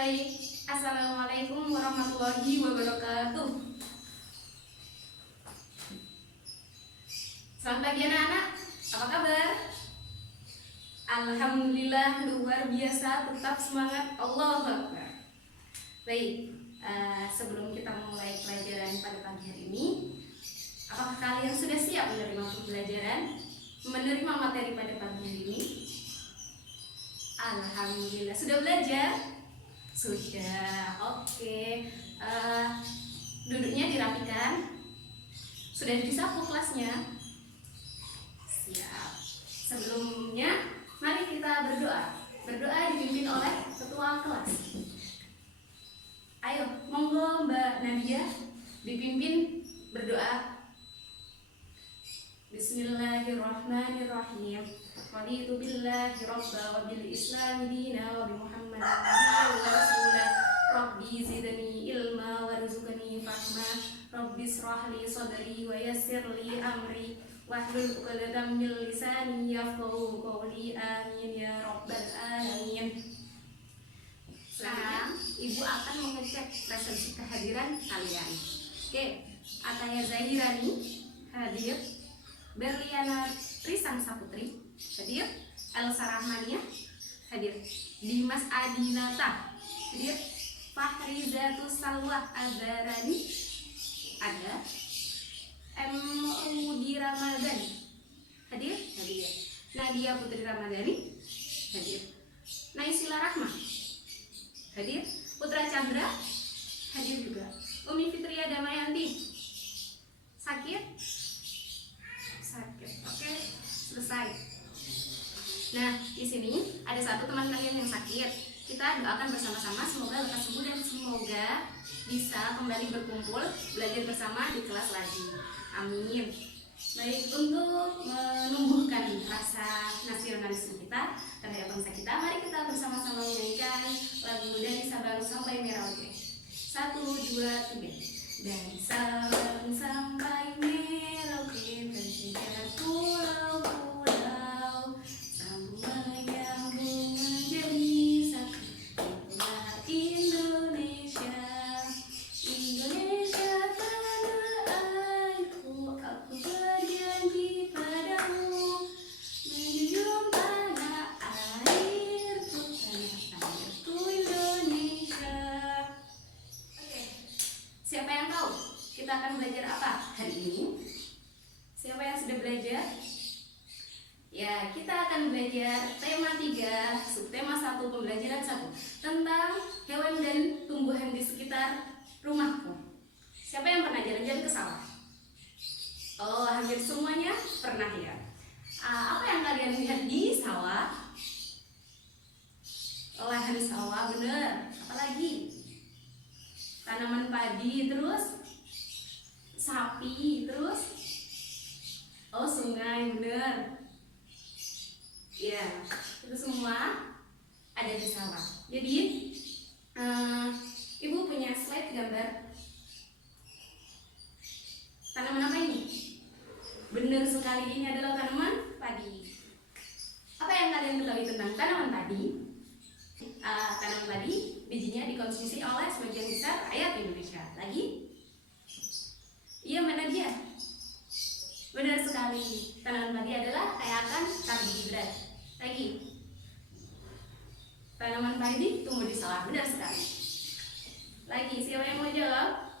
Baik, Assalamualaikum warahmatullahi wabarakatuh. Selamat pagi anak-anak, apa kabar? Alhamdulillah luar biasa, tetap semangat, Allahu Akbar. Baik, sebelum kita mulai pelajaran pada pagi hari ini, apakah kalian sudah siap menerima pembelajaran, menerima materi pada pagi hari ini? Alhamdulillah, sudah belajar? Sudah, oke. Duduknya dirapikan. Sudah disapu kelasnya? Siap. Sebelumnya, mari kita berdoa. Berdoa dipimpin oleh ketua kelas. Ayo, monggo Mbak Nadia dipimpin berdoa. Bismillahirrahmanirrahim. Raditu billahi rabba wa bil islami dina wa bi Muhammadin nabiyyan wa rasula. Rabbi zidni ilma warzuqni fahma. Rabbi israh li sadri wa yassir li amri wahlul 'uqdatam min lisani yafqahu qawli. Amin ya rabbal alamin. Sekarang Ibu akan mengecek presensi kehadiran kalian. Oke, Ataya Zahirani hadir, Berliana Trisang Saputri hadir, Elsa Rahmania hadir, Dimas Adinata hadir, Fahrizatus Salwah Azharani ada, Mudi Ramadhani hadir, Nadia Putri Ramadhani hadir, Naisila Rahma hadir, Putra Chandra hadir juga, Umi Fitria Damayanti sakit, oke, selesai. Nah, di sini ada satu teman kalian yang sakit. Kita doakan bersama-sama semoga lekas sembuh dan semoga bisa kembali berkumpul belajar bersama di kelas lagi. Amin. Baik, untuk menumbuhkan rasa nasionalisme kita terhadap bangsa kita, mari kita bersama-sama menyanyikan lagu Dari Sabang Sampai Merauke. 1, 2, 3. Dari Sabang sampai Merauke, tersebar pulau-pulau, sambung menyambung menjadi satu. Itulah Indonesia, Indonesia tanah airku. Aku berjanji padamu, menjunjung tanah airku, Indonesia. Oke, siapa yang tahu kita akan belajar apa hari ini? Siapa yang sudah belajar? Ya, kita akan belajar tema 3, subtema 1, pembelajaran 1 tentang hewan dan tumbuhan di sekitar rumahku. Siapa yang pernah jalan-jalan ke sawah? Oh, hampir semuanya pernah ya. Apa yang kalian lihat di sawah? Lahan sawah, bener. Apalagi? Tanaman padi, terus sapi, terus sungai, bener. Ya, itu semua ada di sawah. Jadi Ibu punya slide gambar tanaman apa ini? Benar sekali, ini adalah tanaman padi. Apa yang kalian ketahui tentang tanaman padi? Tanaman padi bijinya dikonsumsi oleh sebagian besar rakyat Indonesia. Lagi? Iya, mana dia? Benar sekali, tanaman padi adalah kaya akan karbohidrat. Lagi? Tanaman padi tumbuh di sawah. Benar sekali. Lagi, siapa yang mau jawab?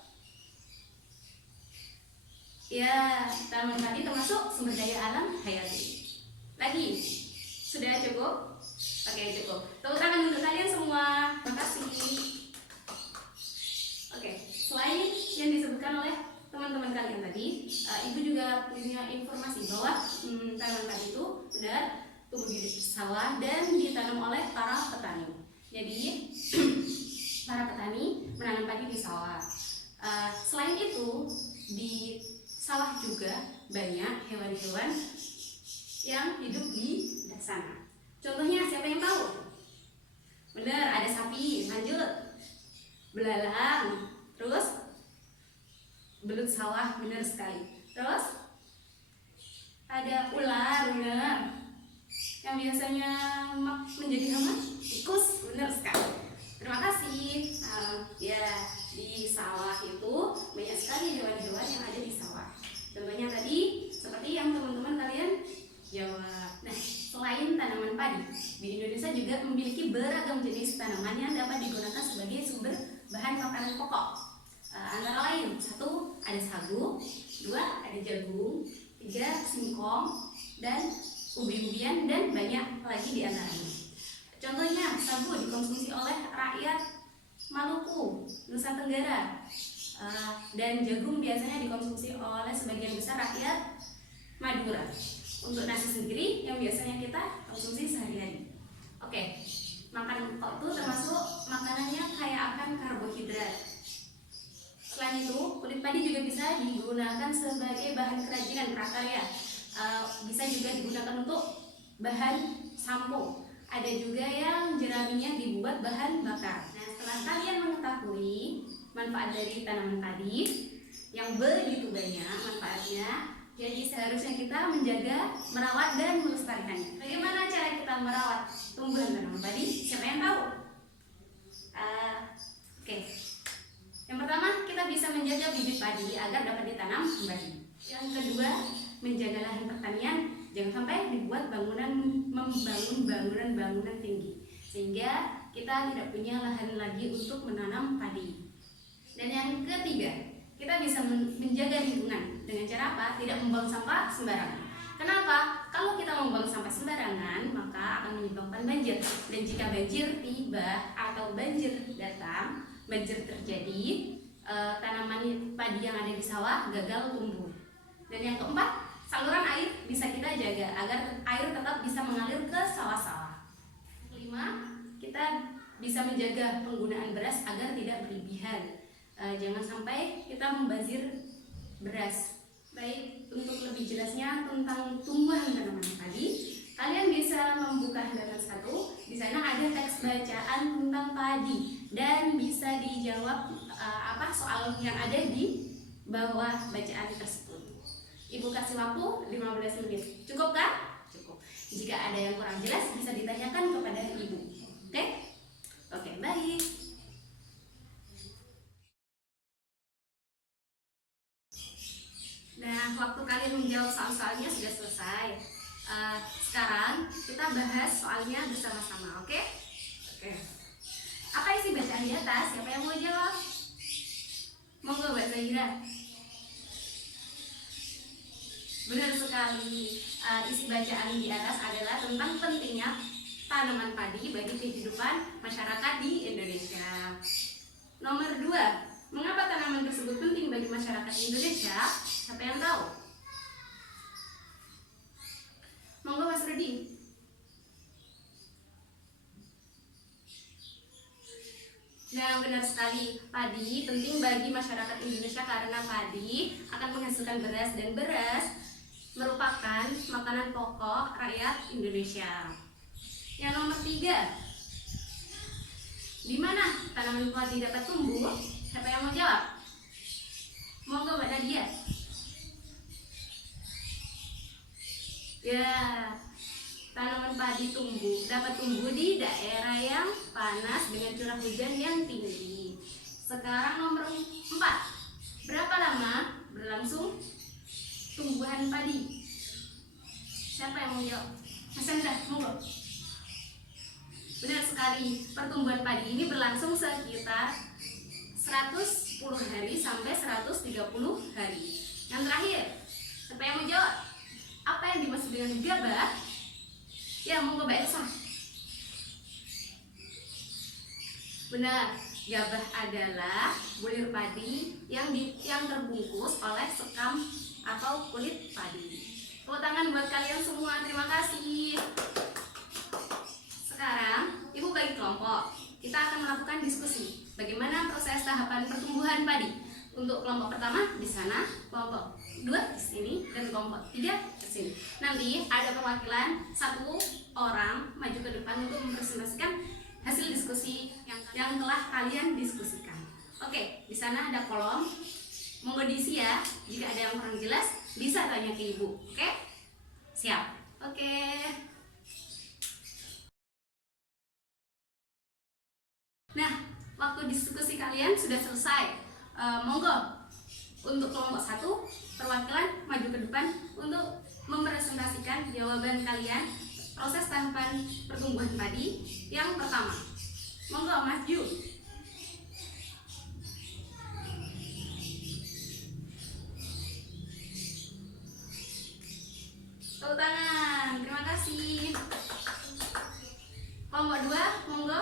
Ya, tanaman padi termasuk sumber daya alam hayati. Lagi? Sudah cukup? Oke, cukup. Tepuk tangan untuk kalian semua. Terima kasih. Oke, selain yang disebutkan oleh teman-teman kalian tadi, Ibu juga punya informasi bahwa tanaman padi itu benar tumbuh di sawah dan ditanam oleh para petani. Jadi para petani menanam padi di sawah. Selain itu, di sawah juga banyak hewan-hewan yang hidup di sana. Contohnya siapa yang tahu? Benar, ada sapi, lanjut, belalang, terus belut sawah, benar sekali. Terus ada ular, benar, yang biasanya menjadi hama, tikus, benar sekali. Terima kasih. padi. Di Indonesia juga memiliki beragam jenis tanaman yang dapat digunakan sebagai sumber bahan makanan pokok. Antara lain, 1. ada sagu, 2. ada jagung, 3. singkong, dan ubi-ubian, dan banyak lagi di antaranya. Contohnya, sagu dikonsumsi oleh rakyat Maluku, Nusa Tenggara, dan jagung biasanya dikonsumsi oleh sebagian besar rakyat Madura. Untuk nasi sendiri yang biasanya kita konsumsi sehari-hari. Oke, makan pokok itu termasuk makanannya kaya akan karbohidrat. Selain itu, kulit padi juga bisa digunakan sebagai bahan kerajinan prakarya. Bisa juga digunakan untuk bahan sampo. Ada juga yang jeraminya dibuat bahan bakar. Nah, setelah kalian mengetahui manfaat dari tanaman padi yang begitu banyak manfaatnya, jadi seharusnya kita menjaga, merawat, dan melestarikannya. Bagaimana cara kita merawat tumbuhan tanaman padi? Siapa yang tahu? Oke. Yang pertama, kita bisa menjaga bibit padi agar dapat ditanam kembali. Yang kedua, menjaga lahan pertanian, jangan sampai dibuat membangun bangunan tinggi, sehingga kita tidak punya lahan lagi untuk menanam padi. Dan yang ketiga, kita bisa menjaga lingkungan dengan cara apa? Tidak membuang sampah sembarangan. Kenapa? Kalau kita membuang sampah sembarangan, maka akan menyebabkan banjir. Dan jika banjir tiba atau banjir datang, banjir terjadi, tanaman padi yang ada di sawah gagal tumbuh. Dan yang keempat, saluran air bisa kita jaga agar air tetap bisa mengalir ke sawah-sawah. Kelima, kita bisa menjaga penggunaan beras agar tidak berlebihan. Jangan sampai kita membazir beras. Baik, untuk lebih jelasnya tentang tumbuhan tanaman padi, kalian bisa membuka halaman 1. Di sana ada teks bacaan tentang padi dan bisa dijawab soal yang ada di bawah bacaan tersebut. Ibu kasih waktu 15 menit. Cukup kan? Cukup. Jika ada yang kurang jelas bisa ditanyakan kepada ibu. Oke? Oke, baik. Nah, waktu kalian menjawab soal-soalnya sudah selesai. Sekarang kita bahas soalnya bersama-sama, oke? Oke. Apa isi bacaan di atas? Siapa yang mau jawab? Monggo, Mbak Zahira. Benar sekali. Isi bacaan di atas adalah tentang pentingnya tanaman padi bagi kehidupan masyarakat di Indonesia. Nomor 2, mengapa tanaman tersebut penting bagi masyarakat Indonesia? Siapa yang tahu? Monggo, Mas Rudi. Nah, benar sekali. Padi penting bagi masyarakat Indonesia karena padi akan menghasilkan beras, dan beras merupakan makanan pokok rakyat Indonesia. Yang nomor 3, di mana tanaman padi dapat tumbuh? Siapa yang mau jawab? Monggo, Mbak Nadia. Ya, tanaman padi dapat tumbuh di daerah yang panas dengan curah hujan yang tinggi. Sekarang nomor 4, berapa lama berlangsung tumbuhan padi? Siapa yang mau jawab? Mas Chandra, monggo. Benar sekali, pertumbuhan padi ini berlangsung sekitar 110 hari sampai 130 hari. Yang terakhir, siapa yang mau jawab? Apa yang dimaksud dengan gabah? Ya, monggo Mbak Elsa. Benar, gabah adalah bulir padi yang terbungkus oleh sekam atau kulit padi. Tepuk tangan buat kalian semua, terima kasih. Sekarang, Ibu bagi kelompok. Kita akan melakukan diskusi bagaimana proses tahapan pertumbuhan padi. Untuk kelompok pertama di sana, kelompok 2 di sini, dan kelompok 3 di sini. Nanti ada perwakilan 1 orang maju ke depan untuk mempresentasikan hasil diskusi yang telah kalian diskusikan. Oke, di sana ada kolom. Monggo diisi ya. Jika ada yang kurang jelas, bisa tanya ke Ibu. Oke? Siap. Oke. Nah, waktu diskusi kalian sudah selesai. Monggo untuk kelompok 1 perwakilan maju ke depan untuk mempresentasikan jawaban kalian proses tahapan pertumbuhan padi yang pertama. Monggo maju. Tepuk tangan, terima kasih. Kelompok 2, monggo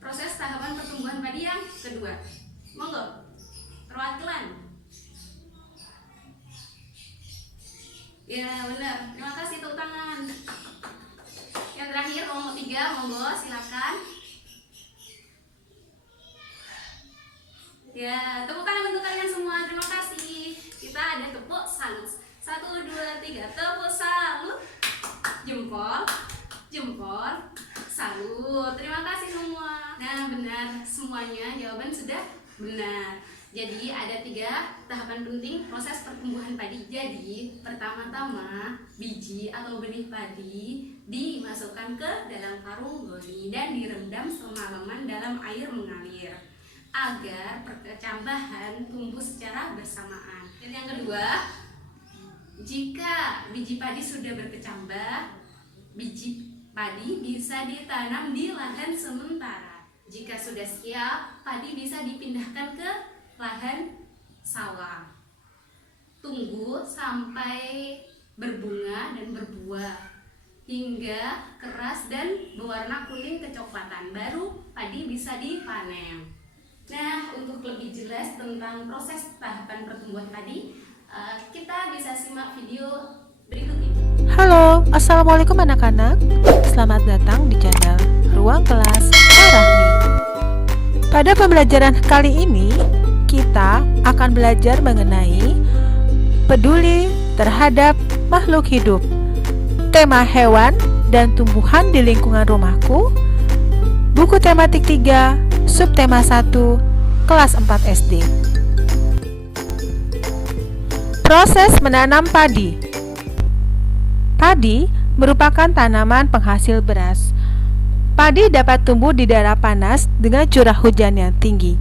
proses tahapan pertumbuhan padi yang kedua. Monggo, perwakilan. Ya benar, terima kasih, tepuk tangan. Yang terakhir kelompok 3, monggo silakan. Ya, tepuk tangan untuk kalian semua, terima kasih. Kita ada tepuk salut. 1, 2, 3, tepuk salut. Jempol, jempol, salut. Terima kasih semua. Nah, benar semuanya, jawaban sudah benar. Jadi ada 3 tahapan penting proses pertumbuhan padi. Jadi pertama-tama biji atau benih padi dimasukkan ke dalam karung goni dan direndam semalaman dalam air mengalir agar perkecambahan tumbuh secara bersamaan. Dan yang kedua, jika biji padi sudah berkecambah, biji padi bisa ditanam di lahan sementara. Jika sudah siap, padi bisa dipindahkan ke lahan sawah. Tunggu sampai berbunga dan berbuah hingga keras dan berwarna kuning kecoklatan, baru padi bisa dipanen. Nah, untuk lebih jelas tentang proses tahapan pertumbuhan padi, kita bisa simak video berikut ini. Halo, assalamualaikum anak-anak. Selamat datang di channel Ruang Kelas Arahmi. Pada pembelajaran kali ini, kita akan belajar mengenai peduli terhadap makhluk hidup, tema hewan dan tumbuhan di lingkungan rumahku, buku tematik 3, subtema 1, kelas 4 SD. Proses menanam padi. Padi merupakan tanaman penghasil beras. Padi dapat tumbuh di daerah panas dengan curah hujan yang tinggi.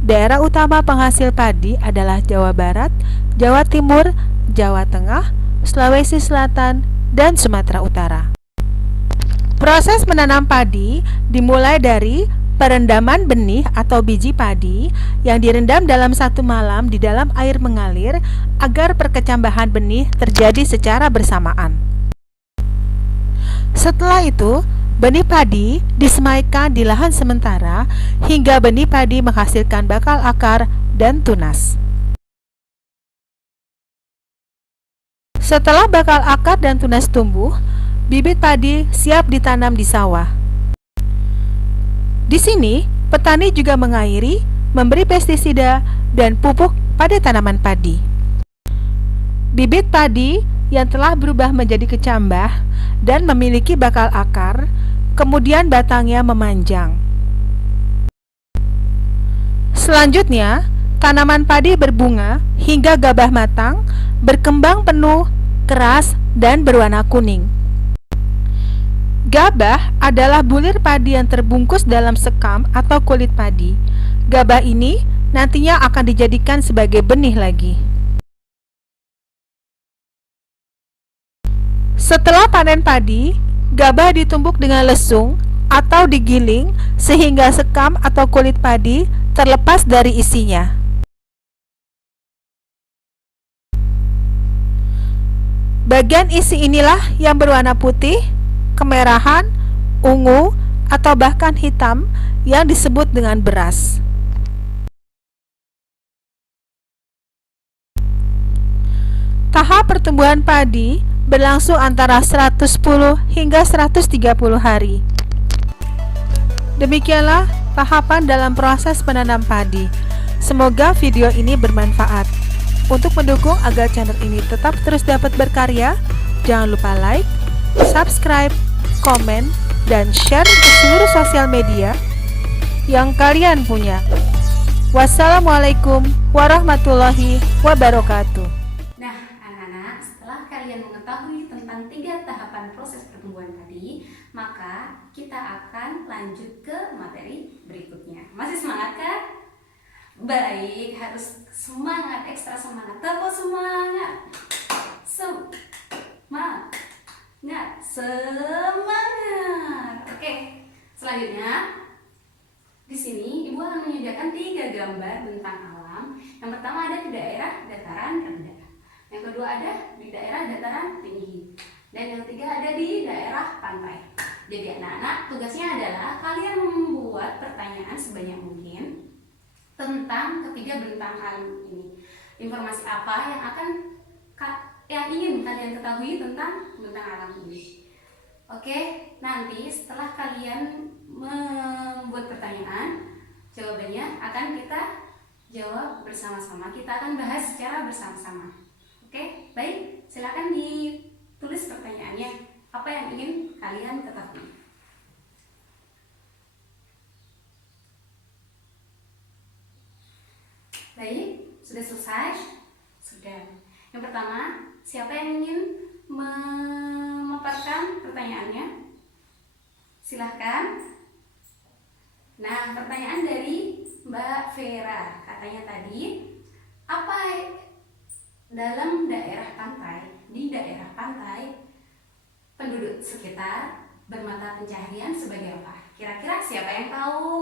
Daerah utama penghasil padi adalah Jawa Barat, Jawa Timur, Jawa Tengah, Sulawesi Selatan, dan Sumatera Utara. Proses menanam padi dimulai dari perendaman benih atau biji padi yang direndam dalam 1 malam di dalam air mengalir agar perkecambahan benih terjadi secara bersamaan. Setelah itu, benih padi disemaikan di lahan sementara hingga benih padi menghasilkan bakal akar dan tunas. Setelah bakal akar dan tunas tumbuh, bibit padi siap ditanam di sawah. Di sini, petani juga mengairi, memberi pestisida dan pupuk pada tanaman padi. Bibit padi yang telah berubah menjadi kecambah dan memiliki bakal akar, kemudian batangnya memanjang. Selanjutnya, tanaman padi berbunga hingga gabah matang, berkembang penuh, keras, dan berwarna kuning. Gabah adalah bulir padi yang terbungkus dalam sekam atau kulit padi. Gabah ini nantinya akan dijadikan sebagai benih lagi. Setelah panen padi, gabah ditumbuk dengan lesung atau digiling sehingga sekam atau kulit padi terlepas dari isinya. Bagian isi inilah yang berwarna putih, kemerahan, ungu, atau bahkan hitam yang disebut dengan beras. Tahap pertumbuhan padi berlangsung antara 110 hingga 130 hari. Demikianlah tahapan dalam proses menanam padi. Semoga video ini bermanfaat. Untuk mendukung agar channel ini tetap terus dapat berkarya, jangan lupa like, subscribe, komen, dan share ke seluruh sosial media yang kalian punya. Wassalamualaikum warahmatullahi wabarakatuh. Nah, anak-anak, setelah kalian mengetahui tentang 3 tahapan proses pertumbuhan padi, maka kita akan lanjut ke materi berikutnya. Masih semangat kan? Baik, harus semangat, ekstra semangat. Tepuk semangat. Semangat. semangat. Oke, selanjutnya di sini Ibu akan menyediakan 3 gambar tentang alam. Yang pertama ada di daerah dataran rendah, yang kedua ada di daerah dataran tinggi, dan yang ketiga ada di daerah pantai. Jadi anak-anak, tugasnya adalah kalian membuat pertanyaan sebanyak mungkin tentang ketiga bentang alam ini. Informasi apa yang ingin kalian ketahui tentang bentang alam ini? Oke, nanti setelah kalian membuat pertanyaan, jawabannya akan kita jawab bersama-sama. Kita akan bahas secara bersama-sama. Oke, baik. Silakan ditulis pertanyaannya. Apa yang ingin kalian ketahui? Baik, sudah selesai? Sudah. Yang pertama, siapa yang ingin memaparkan pertanyaannya? Silahkan. Nah, pertanyaan dari Mbak Vera. Katanya tadi, apa dalam daerah pantai, di daerah pantai, penduduk sekitar bermata pencaharian sebagai apa? Kira-kira siapa yang tahu?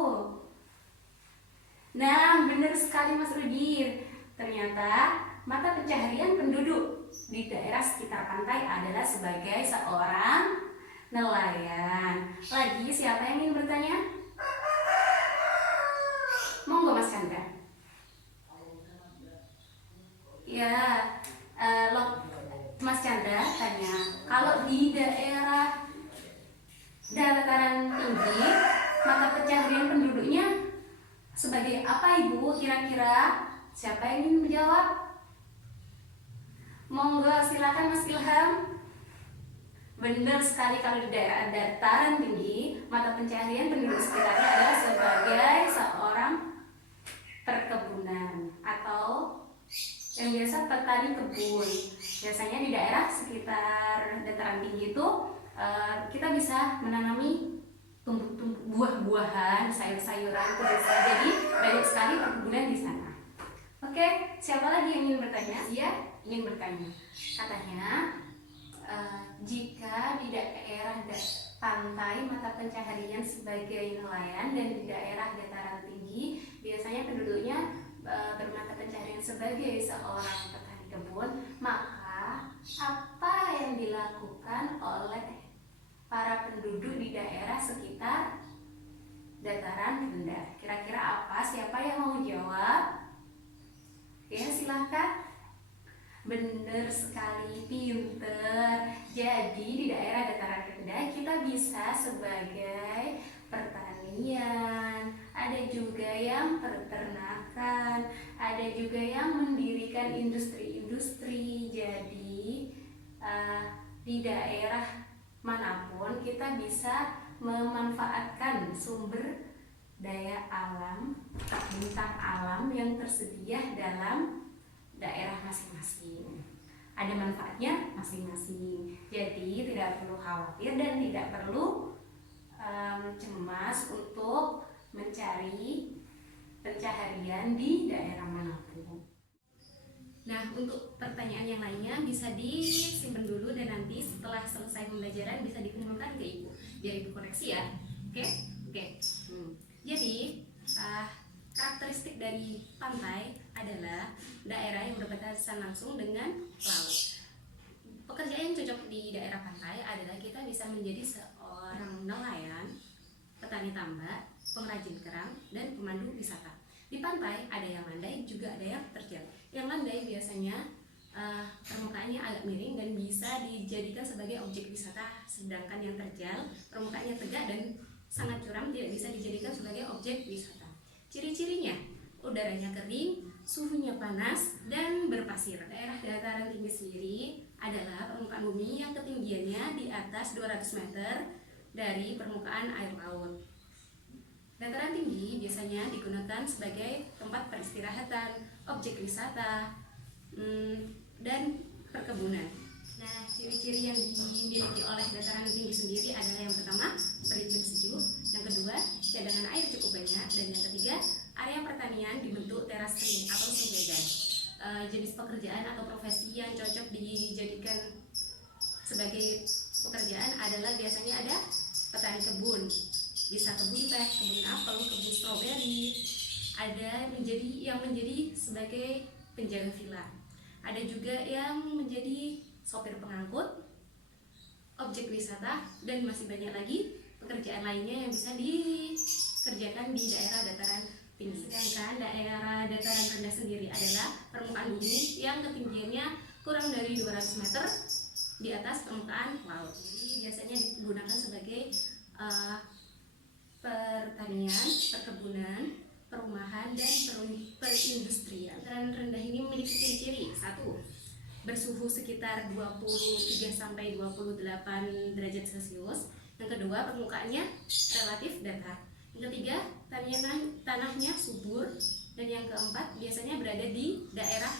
Nah, benar sekali Mas Rudir. Ternyata mata pencaharian penduduk di daerah sekitar pantai adalah sebagai seorang nelayan. Lagi, siapa yang ingin bertanya? Monggo Mas Chandra. Ya, Mas Chandra tanya, kalau di daerah dataran tinggi, mata pencaharian penduduknya sebagai apa Ibu? Kira-kira siapa yang ingin menjawab? Monggo, silakan Mas Ilham. Benar sekali, kalau di daerah dataran tinggi, mata pencaharian penduduk sekitarnya adalah sebagai seorang perkebunan atau yang biasa petani kebun. Biasanya di daerah sekitar dataran tinggi itu kita bisa menanami tumbuh-tumbuh buah-buahan, sayur-sayuran itu bisa. Jadi banyak sekali perkebunan di sana. Oke, siapa lagi yang ingin bertanya? Iya, ingin bertanya. Katanya, jika di daerah pantai mata pencaharian sebagai nelayan dan di daerah dataran tinggi biasanya penduduknya bermata pencaharian sebagai seorang petani kebun, maka apa yang dilakukan oleh para penduduk di daerah sekitar dataran rendah? Kira-kira apa? Siapa yang mau jawab? Ya, silahkan. Benar sekali, pinter. Jadi di daerah dataran rendah kita bisa sebagai pertanian, ada juga yang peternakan, ada juga yang mendirikan industri-industri. Jadi di daerah manapun kita bisa memanfaatkan sumber daya alam, bentang alam yang tersedia dalam daerah masing-masing. Ada manfaatnya masing-masing. Jadi tidak perlu khawatir dan tidak perlu cemas untuk mencari pencaharian di daerah manapun. Nah, untuk pertanyaan yang lainnya bisa disimpan dulu dan nanti setelah selesai pembelajaran bisa dikumpulkan ke Ibu, biar Ibu koreksi ya. Oke. Jadi karakteristik dari pantai adalah daerah yang berbatasan langsung dengan laut. Pekerjaan yang cocok di daerah pantai adalah kita bisa menjadi seorang nelayan, petani tambak, pengrajin kerang, dan pemandu wisata. Di pantai ada yang landai, juga ada yang terjal. Yang landai biasanya permukaannya agak miring dan bisa dijadikan sebagai objek wisata, sedangkan yang terjal permukaannya tegak dan sangat curam, tidak bisa dijadikan sebagai objek wisata. Ciri-cirinya, udaranya kering, suhunya panas, dan berpasir. Daerah dataran tinggi sendiri adalah permukaan bumi yang ketinggiannya di atas 200 meter dari permukaan air laut. Dataran tinggi biasanya digunakan sebagai tempat peristirahatan, objek wisata, dan perkebunan. Nah, ciri-ciri yang dimiliki oleh dataran tinggi sendiri adalah yang pertama, beriklim sejuk, yang kedua, cadangan air cukup banyak, dan yang ketiga, area pertanian dibentuk teras kering atau singgagan. Jenis pekerjaan atau profesi yang cocok dijadikan sebagai pekerjaan adalah biasanya ada petani kebun, bisa kebun teh, kebun apel, kebun stroberi, ada yang menjadi sebagai penjaga villa, ada juga yang menjadi sopir pengangkut, objek wisata, dan masih banyak lagi pekerjaan lainnya yang bisa dikerjakan di daerah dataran tinggi. Sedangkan daerah dataran rendah sendiri adalah permukaan bumi yang ketinggiannya kurang dari 200 meter di atas permukaan laut. Jadi biasanya digunakan sebagai pertanian, perkebunan, perumahan, dan perindustrian. Dataran rendah ini memiliki ciri-ciri: 1. Bersuhu sekitar 23 sampai 28 derajat Celcius. Yang kedua, permukaannya relatif datar. Yang ketiga, tanahnya subur. Dan yang keempat, biasanya berada di daerah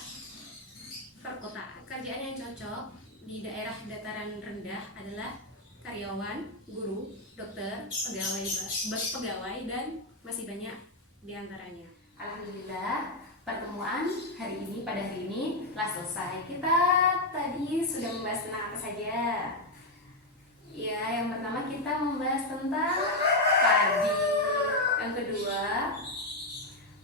perkotaan. Pekerjaan yang cocok di daerah dataran rendah adalah karyawan, guru, dokter, pegawai, dan masih banyak diantaranya. Alhamdulillah, pertemuan pada hari ini telah selesai. Kita tadi sudah membahas tentang apa saja? Ya, yang pertama kita membahas tentang padi. Yang kedua,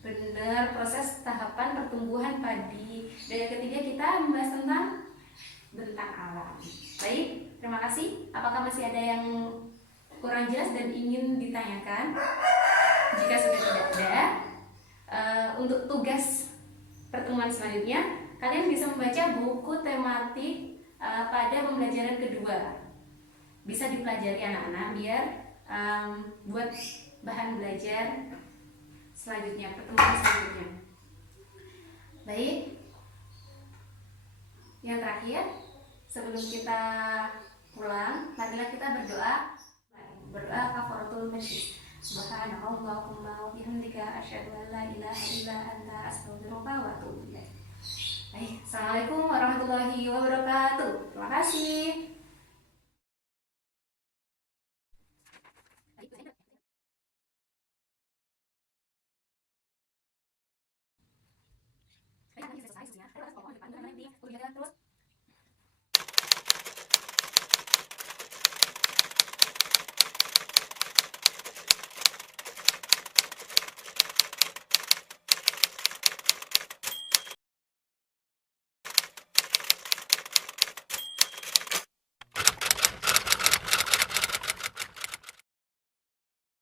benar proses tahapan pertumbuhan padi. Dan yang ketiga kita membahas tentang bentang alam. Baik, terima kasih. Apakah masih ada yang kurang jelas dan ingin ditanyakan? Jika sudah tidak ada, untuk tugas pertemuan selanjutnya kalian bisa membaca buku tematik pada pembelajaran kedua. Bisa dipelajari anak-anak biar buat bahan belajar selanjutnya, pertemuan selanjutnya. Baik, yang terakhir sebelum kita pulang, marilah kita berdoa kafaratul majlis. Subhanallahumma wa bihamdika asyhadu an la ilaha illa anta astaghfiruka wa atubu ilaik. Baik, assalamualaikum warahmatullahi wabarakatuh. Terima kasih. Terus